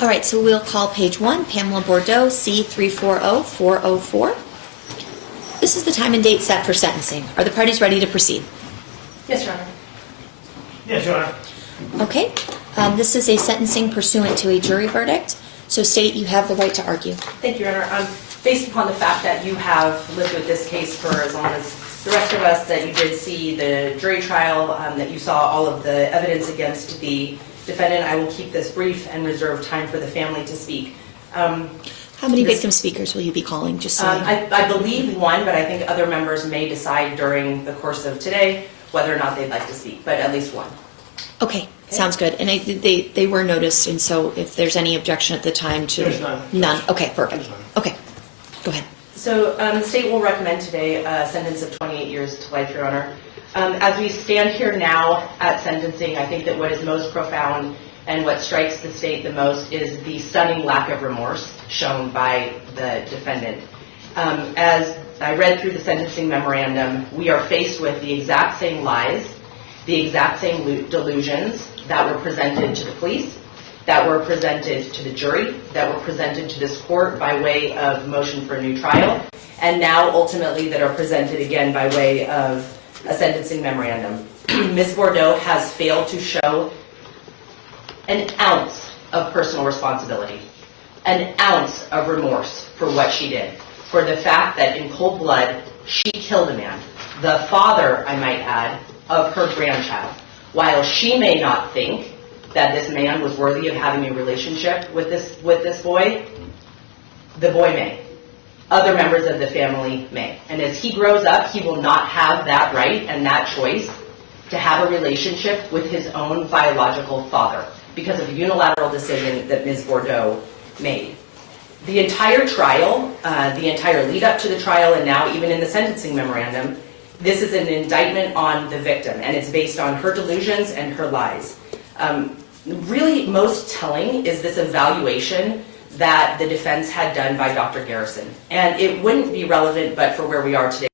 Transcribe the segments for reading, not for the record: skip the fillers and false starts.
All right, so we'll call page 1, Pamela Bordeaux, C340404. This is the time and date set for sentencing. Are the parties ready to proceed? Yes, Your Honor. Yes, Your Honor. Okay. This is a sentencing pursuant to a jury verdict. So state you have the right to argue. Thank you, Your Honor. Based upon the fact that you have lived with this case for as long as the rest of us, that you did see the jury trial, that you saw all of the evidence against the defendant, I will keep this brief and reserve time for the family to speak. How many victim speakers will you be calling? Just so I believe one, but I think other members may decide during the course of today whether or not they'd like to speak, but at least one. Okay, sounds good. And they were noticed, and so if there's any objection at the time to... There's none. None. Okay, perfect. There's none. Okay, go ahead. So the state will recommend today a sentence of 28 years to life, Your Honor. As we stand here now at sentencing, I think that what is most profound and what strikes the state the most is the stunning lack of remorse shown by the defendant. As I read through the sentencing memorandum, we are faced with the exact same lies, the exact same delusions that were presented to the police, that were presented to the jury, that were presented to this court by way of motion for a new trial, and now ultimately that are presented again by way of a sentencing memorandum. Ms. Bordeaux has failed to show an ounce of personal responsibility, an ounce of remorse for what she did, for the fact that in cold blood, she killed a man, the father, I might add, of her grandchild. While she may not think that this man was worthy of having a relationship with this boy, the boy may. Other members of the family may. And as he grows up, he will not have that right and that choice to have a relationship with his own biological father because of a unilateral decision that Ms. Bordeaux made. The entire trial, the entire lead up to the trial, and now even in the sentencing memorandum, this is an indictment on the victim, and it's based on her delusions and her lies. Really most telling is this evaluation that the defense had done by Dr. Garrison. And it wouldn't be relevant but for where we are today.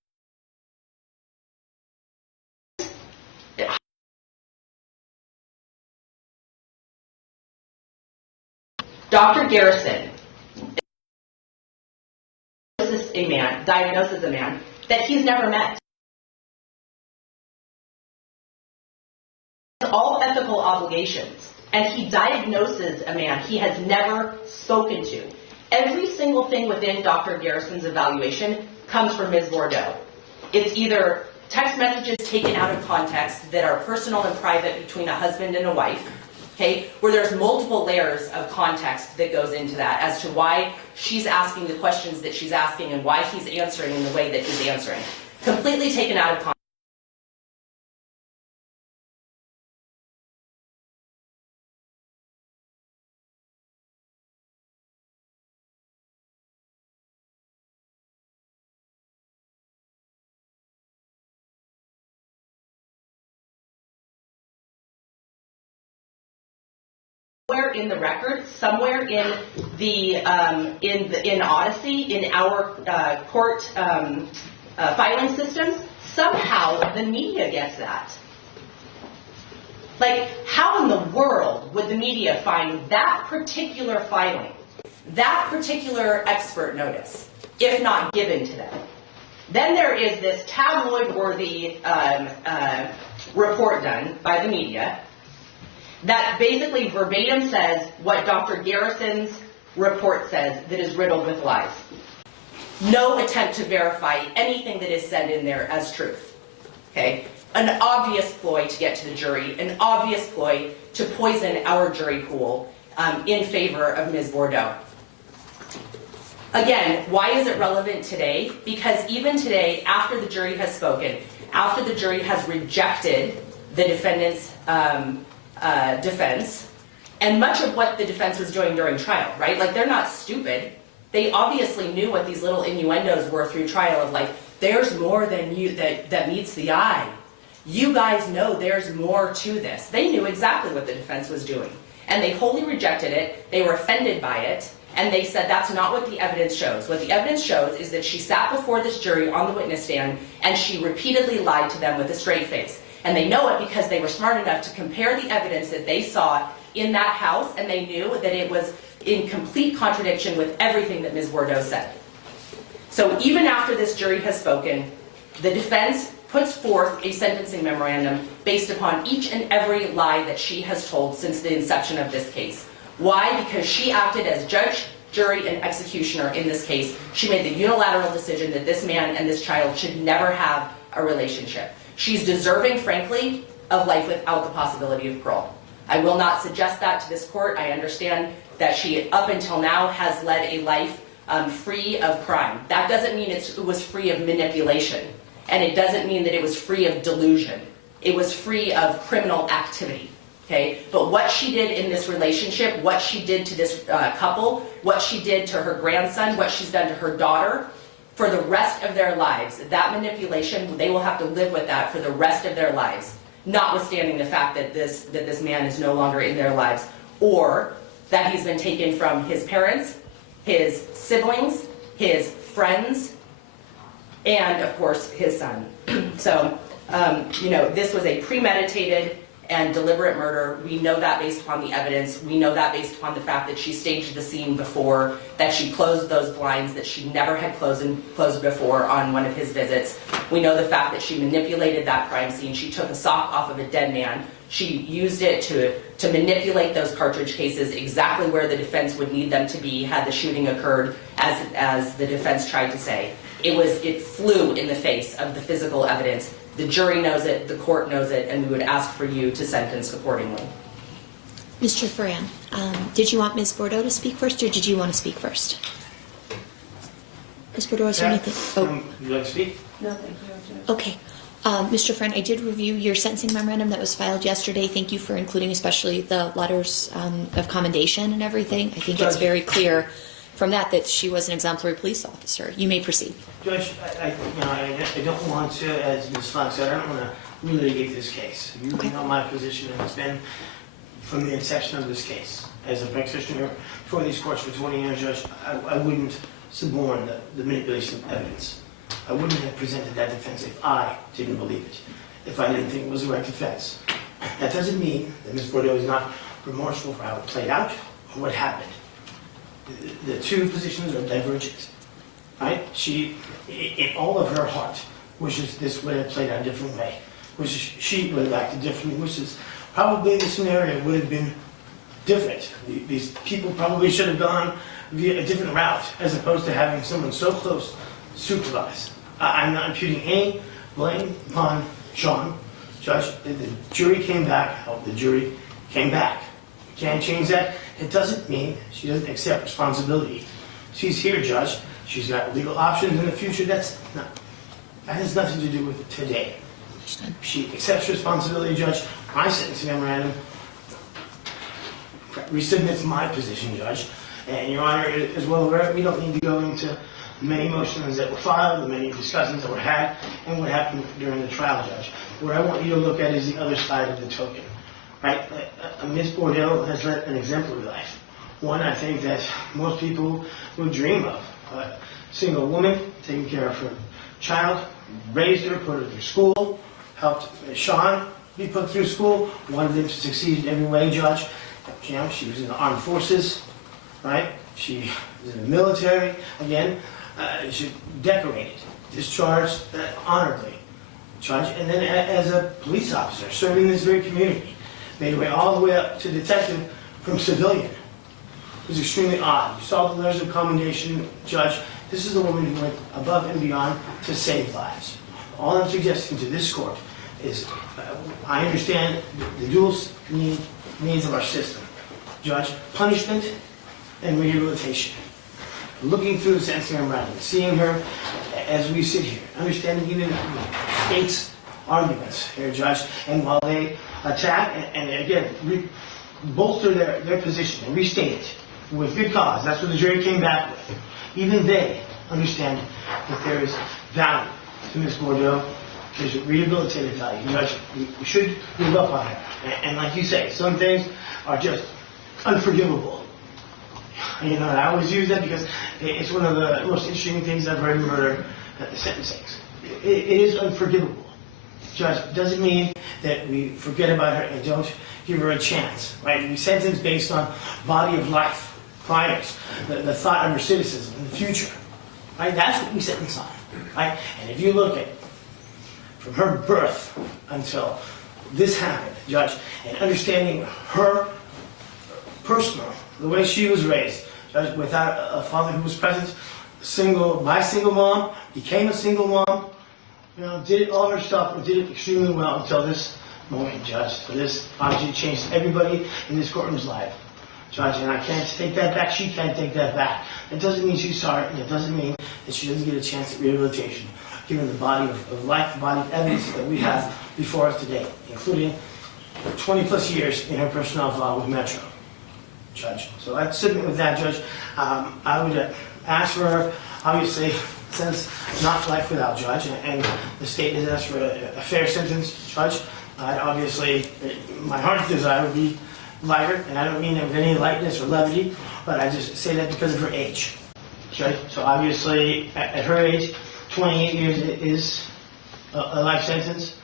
Dr. Garrison diagnoses a man that he's never met. All ethical obligations, and he diagnoses a man he has never spoken to. Every single thing within Dr. Garrison's evaluation comes from Ms. Bordeaux. It's either text messages taken out of context that are personal and private between a husband and a wife, okay, where there's multiple layers of context that goes into that as to why she's asking the questions that she's asking and why he's answering in the way that he's answering. Completely taken out of context. In the record, somewhere in the in Odyssey, in our court filing systems, somehow the media gets that. Like, how in the world would the media find that particular filing, that particular expert notice, if not given to them? Then there is this tabloid-worthy report done by the media that basically verbatim says what Dr. Garrison's report says that is riddled with lies. No attempt to verify anything that is said in there as truth. Okay? An obvious ploy to get to the jury, an obvious ploy to poison our jury pool in favor of Ms. Bordeaux. Again, why is it relevant today? Because even today, after the jury has spoken, after the jury has rejected the defendant's defense, and much of what the defense was doing during trial, right? Like, they're not stupid. They obviously knew what these little innuendos were through trial of like, there's more than you that meets the eye. You guys know there's more to this. They knew exactly what the defense was doing, and they wholly rejected it. They were offended by it, and they said that's not what the evidence shows. What the evidence shows is that she sat before this jury on the witness stand, and she repeatedly lied to them with a straight face. And they know it because they were smart enough to compare the evidence that they saw in that house, and they knew that it was in complete contradiction with everything that Ms. Bordeaux said. So even after this jury has spoken, the defense puts forth a sentencing memorandum based upon each and every lie that she has told since the inception of this case. Why? Because she acted as judge, jury, and executioner in this case. She made the unilateral decision that this man and this child should never have a relationship. She's deserving, frankly, of life without the possibility of parole. I will not suggest that to this court. I understand that she, up until now, has led a life free of crime. That doesn't mean it was free of manipulation, and it doesn't mean that it was free of delusion. It was free of criminal activity. Okay, but what she did in this relationship, what she did to this couple, what she did to her grandson, what she's done to her daughter, for the rest of their lives, that manipulation, they will have to live with that for the rest of their lives, notwithstanding the fact that this man is no longer in their lives, or that he's been taken from his parents, his siblings, his friends, and of course his son. So, this was a premeditated and deliberate murder. We know that based upon the evidence. We know that based upon the fact that she staged the scene before, that she closed those blinds that she never had closed before on one of his visits. We know the fact that she manipulated that crime scene. She took a sock off of a dead man. She used it to manipulate those cartridge cases exactly where the defense would need them to be had the shooting occurred, as the defense tried to say. It flew in the face of the physical evidence. The jury knows it, the court knows it, and we would ask for you to sentence accordingly. Mr. Ferran, did you want Ms. Bordeaux to speak first, or did you want to speak first? Ms. Bordeaux, is there anything? Would you like to speak? No, thank you. Okay. Mr. Ferran, I did review your sentencing memorandum that was filed yesterday. Thank you for including especially the letters of commendation and everything. I think it's very clear from that she was an exemplary police officer. You may proceed. Judge, I don't want to, as Ms. Fox said, I don't want to relitigate this case. You know my position, and it's been from the inception of this case. As a practitioner for these courts for 20 years, Judge, I wouldn't suborn the manipulation of evidence. I wouldn't have presented that defense if I didn't believe it, if I didn't think it was the right defense. That doesn't mean that Ms. Bordeaux is not remorseful for how it played out or what happened. The two positions are divergent, right? She, in all of her heart, wishes this would have played out a different way, wishes she would have acted differently, wishes probably the scenario would have been different. These people probably should have gone via a different route, as opposed to having someone so close supervise. I'm not imputing any blame upon Sean. Judge, the jury came back. The jury came back. We can't change that. It doesn't mean she doesn't accept responsibility. She's here, Judge. She's got legal options in the future. That has nothing to do with today. She accepts responsibility, Judge. My sentencing memorandum resubmits my position, Judge. And Your Honor is well aware, we don't need to go into the many motions that were filed, the many discussions that were had, and what happened during the trial, Judge. What I want you to look at is the other side of the token. Right? Ms. Bordeaux has led an exemplary life. One I think that most people would dream of. A single woman, taking care of her child, raised her, put her through school, helped Sean be put through school, wanted him to succeed in every way, Judge. You know, she was in the armed forces, right? She was in the military, again. She decorated, discharged honorably, Judge, and then as a police officer, serving this very community. Made her way all the way up to detective from civilian. It was extremely odd. You saw the letters of commendation, Judge. This is a woman who went above and beyond to save lives. All I'm suggesting to this court is, I understand the dual needs of our system. Judge, punishment and rehabilitation. Looking through the sentencing memorandum, seeing her as we sit here, understanding even the state's arguments here, Judge, and while they attack and again bolster their position and restate it with good cause, that's what the jury came back with. Even they understand that there is value to Ms. Bordeaux. There's a rehabilitative value. Judge, we should give up on her. And like you say, some things are just unforgivable. You know, I always use that because it's one of the most interesting things I've heard in murder sentencing. It is unforgivable. Judge, doesn't mean that we forget about her and don't give her a chance, right? We sentence based on body of life, priors, the thought of recidivism in the future, right? That's what we sentence on, right? And if you look at from her birth until this happened, Judge, and understanding her personal, the way she was raised, Judge, without a father who was present, single mom, became a single mom, you know, did all her stuff and did it extremely well until this moment, Judge. So this obviously changed everybody in this courtroom's life, Judge, and I can't take that back. She can't take that back. It doesn't mean she's sorry, and it doesn't mean that she doesn't get a chance at rehabilitation, given the body of life, the body of evidence that we have before us today, including 20 plus years in her personnel file with Metro, Judge. So I'd submit with that, Judge. I would ask for her, obviously, since not life without, Judge, and the state has asked for a fair sentence, Judge. Obviously, my heart's desire would be lighter, and I don't mean it with any lightness or levity, but I just say that because of her age, Judge. So obviously, at her age, 28 years is a life sentence,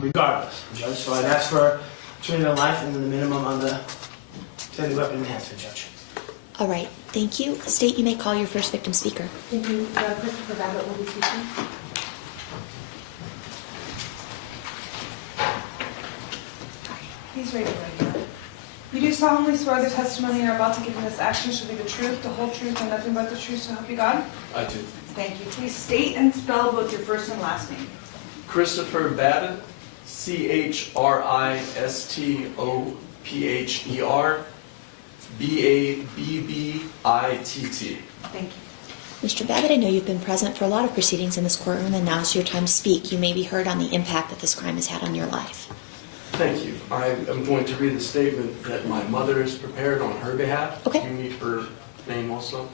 regardless, Judge. So I'd ask for 20 to life and then the minimum on the deadly weapon enhancement, Judge. All right, thank you. State, you may call your first victim speaker. Thank you. Christopher Babbit will be speaking. Please raise your right hand. You do solemnly swear the testimony you're about to give in this action shall be the truth, the whole truth, and nothing but the truth, so help you God? I do. Thank you. Please state and spell both your first and last name. Christopher Babbit, CHRISTOPHER, BABBITT. Thank you. Mr. Babbit, I know you've been present for a lot of proceedings in this courtroom, and now's your time to speak. You may be heard on the impact that this crime has had on your life. Thank you. I am going to read the statement that my mother has prepared on her behalf. Okay. Do you need her name also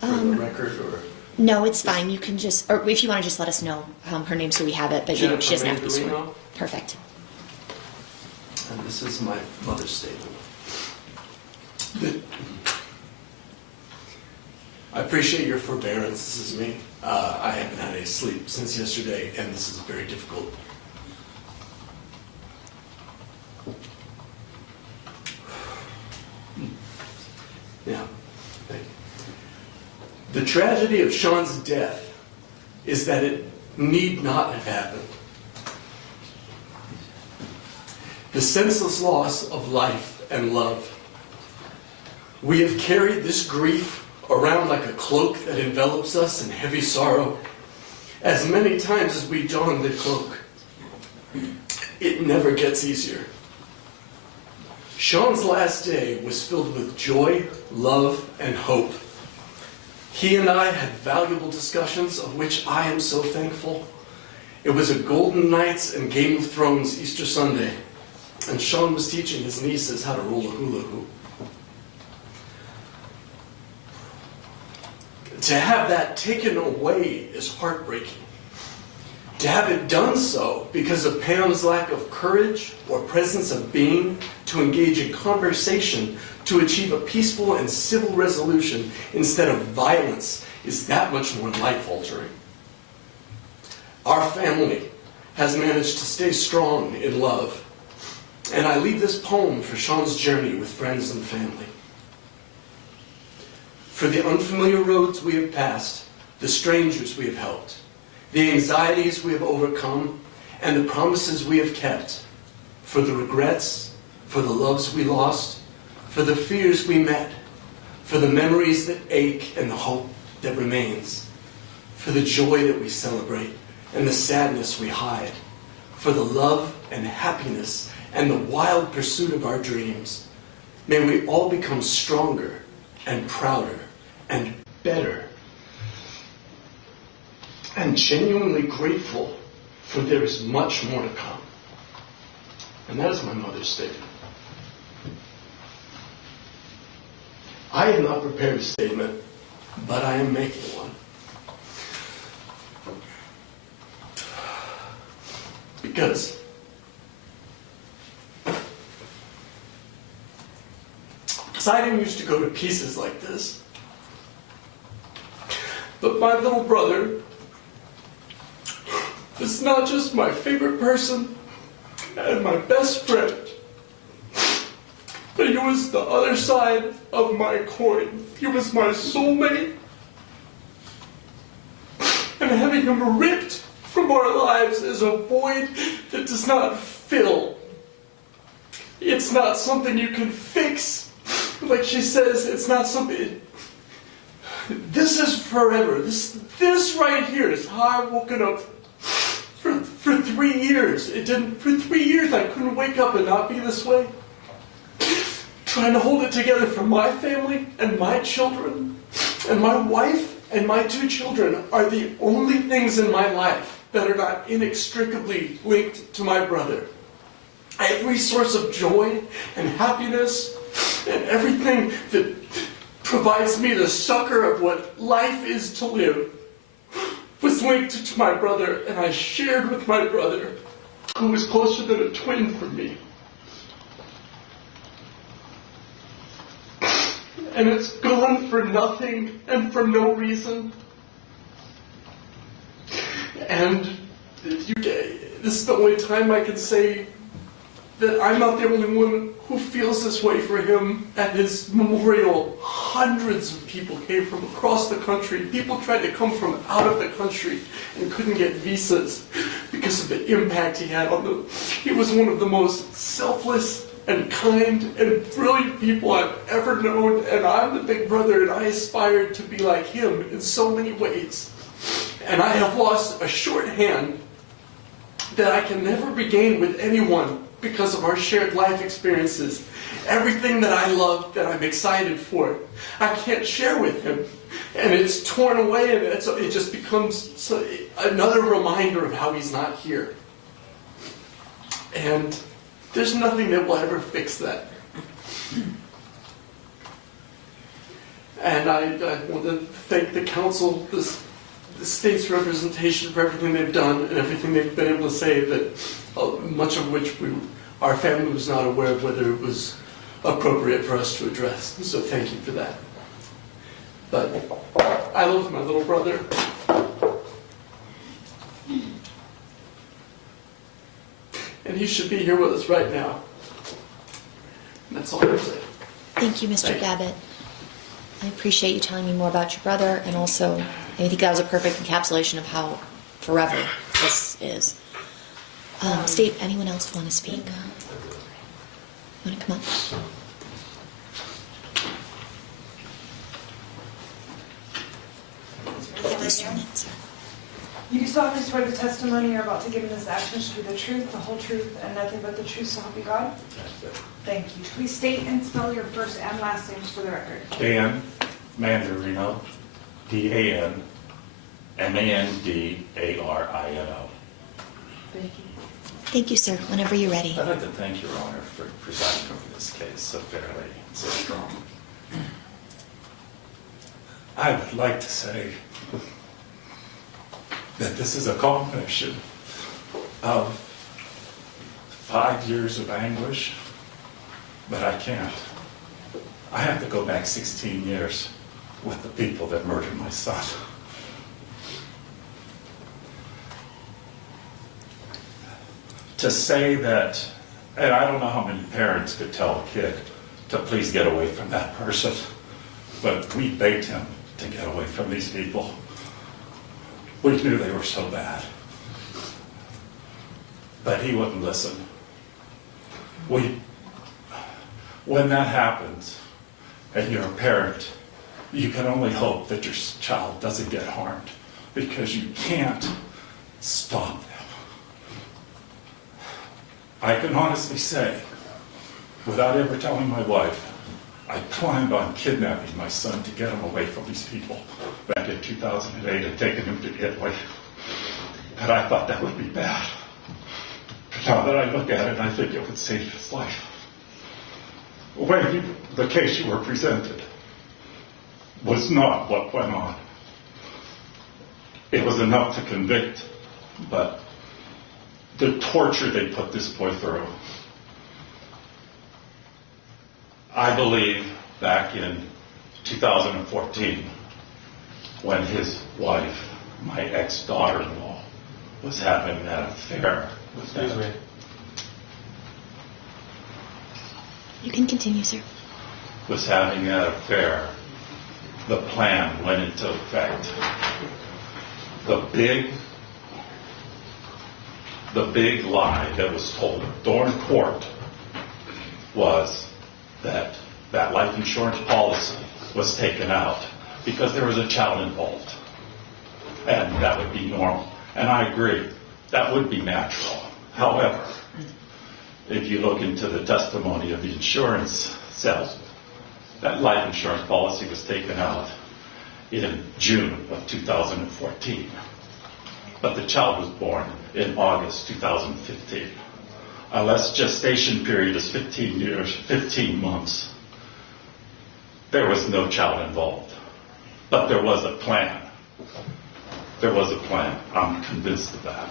for the record, or? No, it's fine. You can just, or if you want to just let us know her name so we have it, but she doesn't have to be sworn. Mandarino. Perfect. And this is my mother's statement. I appreciate your forbearance. This is me. I haven't had any sleep since yesterday, and this is very difficult. Yeah, thank you. The tragedy of Sean's death is that it need not have happened. The senseless loss of life and love. We have carried this grief around like a cloak that envelops us in heavy sorrow. As many times as we don the cloak, it never gets easier. Sean's last day was filled with joy, love, and hope. He and I had valuable discussions of which I am so thankful. It was a Golden Knights and Game of Thrones Easter Sunday, and Sean was teaching his nieces how to roll a hula hoop. To have that taken away is heartbreaking. To have it done so because of Pam's lack of courage or presence of being to engage in conversation to achieve a peaceful and civil resolution instead of violence is that much more life-altering. Our family has managed to stay strong in love, and I leave this poem for Sean's journey with friends and family. For the unfamiliar roads we have passed, the strangers we have helped, the anxieties we have overcome, and the promises we have kept, for the regrets, for the loves we lost, for the fears we met, for the memories that ache and the hope that remains, for the joy that we celebrate and the sadness we hide, for the love and happiness and the wild pursuit of our dreams. May we all become stronger and prouder and better and genuinely grateful, for there is much more to come. And that is my mother's statement. I have not prepared a statement, but I am making one. Because I didn't used to go to pieces like this. But my little brother is not just my favorite person and my best friend, but he was the other side of my coin. He was my soulmate. And having him ripped from our lives is a void that does not fill. It's not something you can fix. Like she says, it's not something... This is forever. This right here is how I've woken up for 3 years. For 3 years I couldn't wake up and not be this way. Trying to hold it together for my family and my children. And my wife and my 2 children are the only things in my life that are not inextricably linked to my brother. Every source of joy and happiness and everything that provides me the succor of what life is to live was linked to my brother, and I shared with my brother, who was closer than a twin for me. And it's gone for nothing and for no reason. And this is the only time I can say that I'm not the only one who feels this way for him. At his memorial, hundreds of people came from across the country. People tried to come from out of the country and couldn't get visas because of the impact he had on them. He was one of the most selfless and kind and brilliant people I've ever known, and I'm the big brother, and I aspired to be like him in so many ways. And I have lost a shorthand that I can never regain with anyone because of our shared life experiences. Everything that I love, that I'm excited for, I can't share with him. And it's torn away, and it just becomes another reminder of how he's not here. And there's nothing that will ever fix that. And I want to thank the council, the state's representation for everything they've done and everything they've been able to say, that much of which our family was not aware of whether it was appropriate for us to address. So thank you for that. But I love my little brother. And he should be here with us right now. And that's all I'm saying. Thank you, Mr. Babbit. I appreciate you telling me more about your brother, and also I think that was a perfect encapsulation of how forever this is. State, anyone else want to speak? Want to come up? Have you sworn in, sir? You do solemnly swear the testimony you're about to give in this action should be the truth, the whole truth, and nothing but the truth, so help you God? Thank you. Please state and spell your first and last names for the record. Dan Mandarino, DANMANDARINO. Thank you. Thank you, sir. Whenever you're ready. I'd like to thank Your Honor for presiding over this case so fairly and so strong. I would like to say that this is a culmination of 5 years of anguish, but I can't. I have to go back 16 years with the people that murdered my son. To say that, and I don't know how many parents could tell a kid to please get away from that person, but we begged him to get away from these people. We knew they were so bad. But he wouldn't listen. When that happens, and you're a parent, you can only hope that your child doesn't get harmed, because you can't stop them. I can honestly say, without ever telling my wife, I planned on kidnapping my son to get him away from these people back in 2008 and taking him to Italy. But I thought that would be bad. But now that I look at it, I think it would save his life. The case you were presented was not what went on. It was enough to convict, but the torture they put this boy through. I believe back in 2014, when his wife, my ex-daughter-in-law, was having that affair with that. Excuse me. You can continue, sir. Was having that affair, the plan went into effect. The big lie that was told during court was that that life insurance policy was taken out because there was a child involved. And that would be normal. And I agree, that would be natural. However, if you look into the testimony of the insurance salesman, that life insurance policy was taken out in June of 2014. But the child was born in August 2015. Unless gestation period is 15 years, 15 months, there was no child involved. But there was a plan. There was a plan. I'm convinced of that.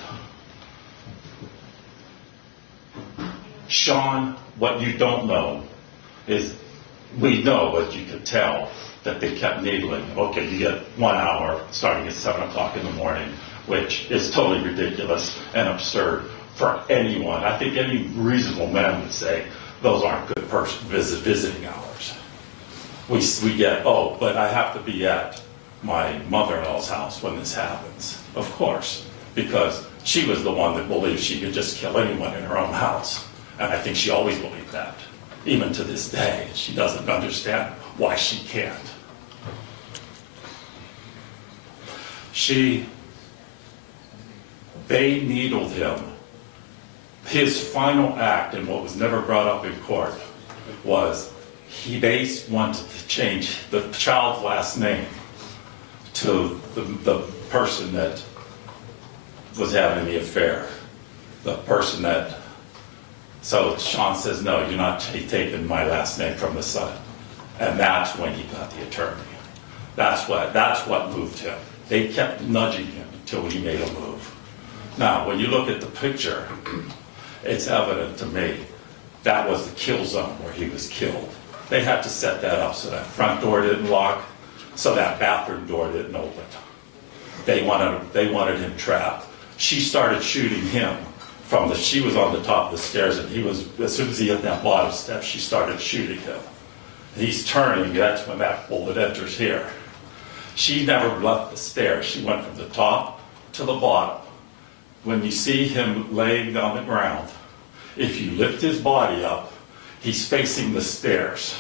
Sean, what you don't know is, we know, but you could tell that they kept needling. Okay, you get 1 hour starting at 7 o'clock in the morning, which is totally ridiculous and absurd for anyone. I think any reasonable man would say those aren't good visiting hours. We get, oh, but I have to be at my mother-in-law's house when this happens. Of course, because she was the one that believed she could just kill anyone in her own house. And I think she always believed that. Even to this day, she doesn't understand why she can't. They needled him. His final act, and what was never brought up in court, was they wanted to change the child's last name to the person that was having the affair. The person that, so Sean says, no, you're not taking my last name from the son. And that's when he got the attorney. That's what moved him. They kept nudging him until he made a move. Now, when you look at the picture, it's evident to me that was the kill zone where he was killed. They had to set that up so that front door didn't lock, so that bathroom door didn't open. They wanted him trapped. She started shooting him she was on the top of the stairs, and as soon as he hit that bottom step, she started shooting him. He's turning, that's when that bullet enters here. She never left the stairs. She went from the top to the bottom. When you see him laying on the ground, if you lift his body up, he's facing the stairs.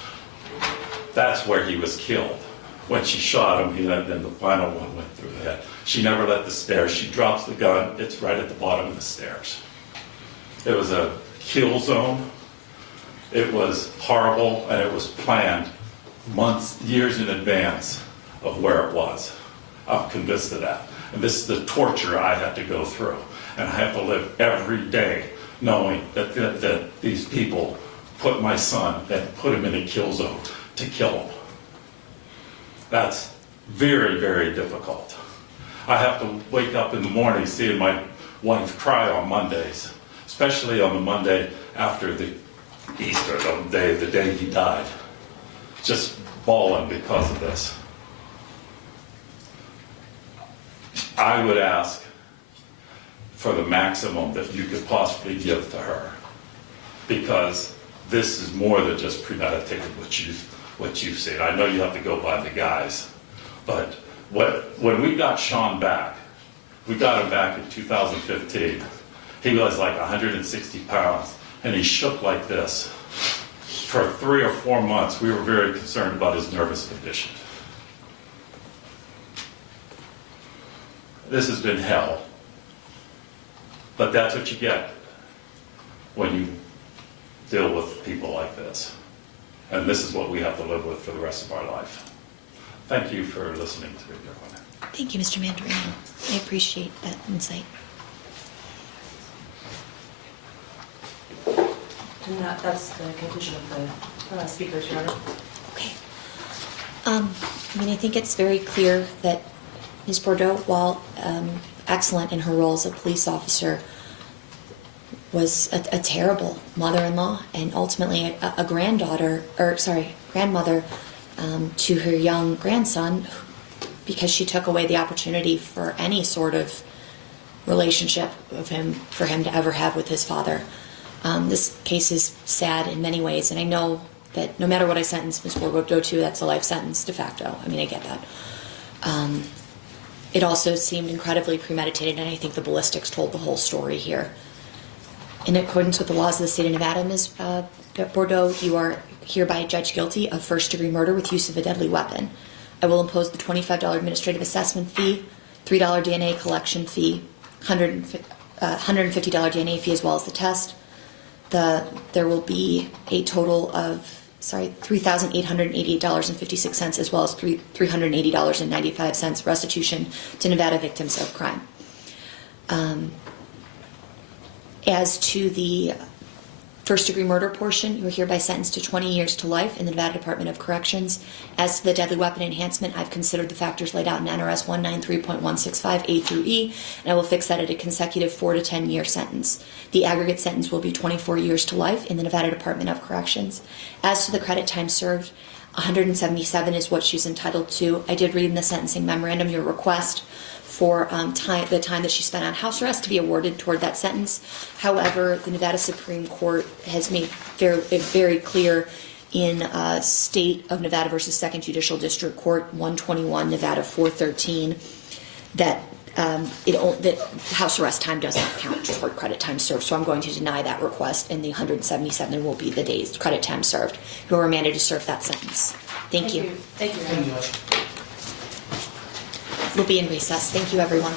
That's where he was killed. When she shot him, then the final one went through the head. She never left the stairs. She drops the gun. It's right at the bottom of the stairs. It was a kill zone. It was horrible, and it was planned months, years in advance of where it was. I'm convinced of that. And this is the torture I had to go through. And I have to live every day knowing that these people put my son and put him in a kill zone to kill him. That's very, very difficult. I have to wake up in the morning seeing my wife cry on Mondays, especially on the Monday after the Easter, the day he died. Just bawling because of this. I would ask for the maximum that you could possibly give to her, because this is more than just premeditated what you've seen. I know you have to go by the guys, but when we got Sean back, we got him back in 2015. He was like 160 pounds, and he shook like this. For 3 or 4 months, we were very concerned about his nervous condition. This has been hell. But that's what you get when you deal with people like this. And this is what we have to live with for the rest of our life. Thank you for listening to me, Your Honor. Thank you, Mr. Mandarino. I appreciate that insight. And that's the conclusion of the speakers, Your Honor. Okay. I think it's very clear that Ms. Bordeaux, while excellent in her role as a police officer, was a terrible mother-in-law and ultimately a grandmother to her young grandson, because she took away the opportunity for any sort of relationship for him to ever have with his father. This case is sad in many ways, and I know that no matter what I sentence Ms. Bordeaux to, that's a life sentence de facto. I mean, I get that. It also seemed incredibly premeditated, and I think the ballistics told the whole story here. In accordance with the laws of the state of Nevada, Ms. Bordeaux, you are hereby judged guilty of first-degree murder with use of a deadly weapon. I will impose the $25 administrative assessment fee, $3 DNA collection fee, $150 DNA fee, as well as the test. There will be a total of $3,888.56, as well as $380.95 restitution to Nevada victims of crime. As to the first-degree murder portion, you are hereby sentenced to 20 years to life in the Nevada Department of Corrections. As to the deadly weapon enhancement, I've considered the factors laid out in NRS 193.165 A through E, and I will fix that at a consecutive 4 to 10 year sentence. The aggregate sentence will be 24 years to life in the Nevada Department of Corrections. As to the credit time served, 177 is what she's entitled to. I did read in the sentencing memorandum your request for the time that she spent on house arrest to be awarded toward that sentence. However, the Nevada Supreme Court has made very clear in State of Nevada versus 2nd Judicial District Court 121 Nevada 413 that that house arrest time doesn't count toward credit time served. So I'm going to deny that request, and the 177 will be the days credit time served. You are remanded to serve that sentence. Thank you. Thank you. Thank you, Judge. We'll be in recess. Thank you, everyone.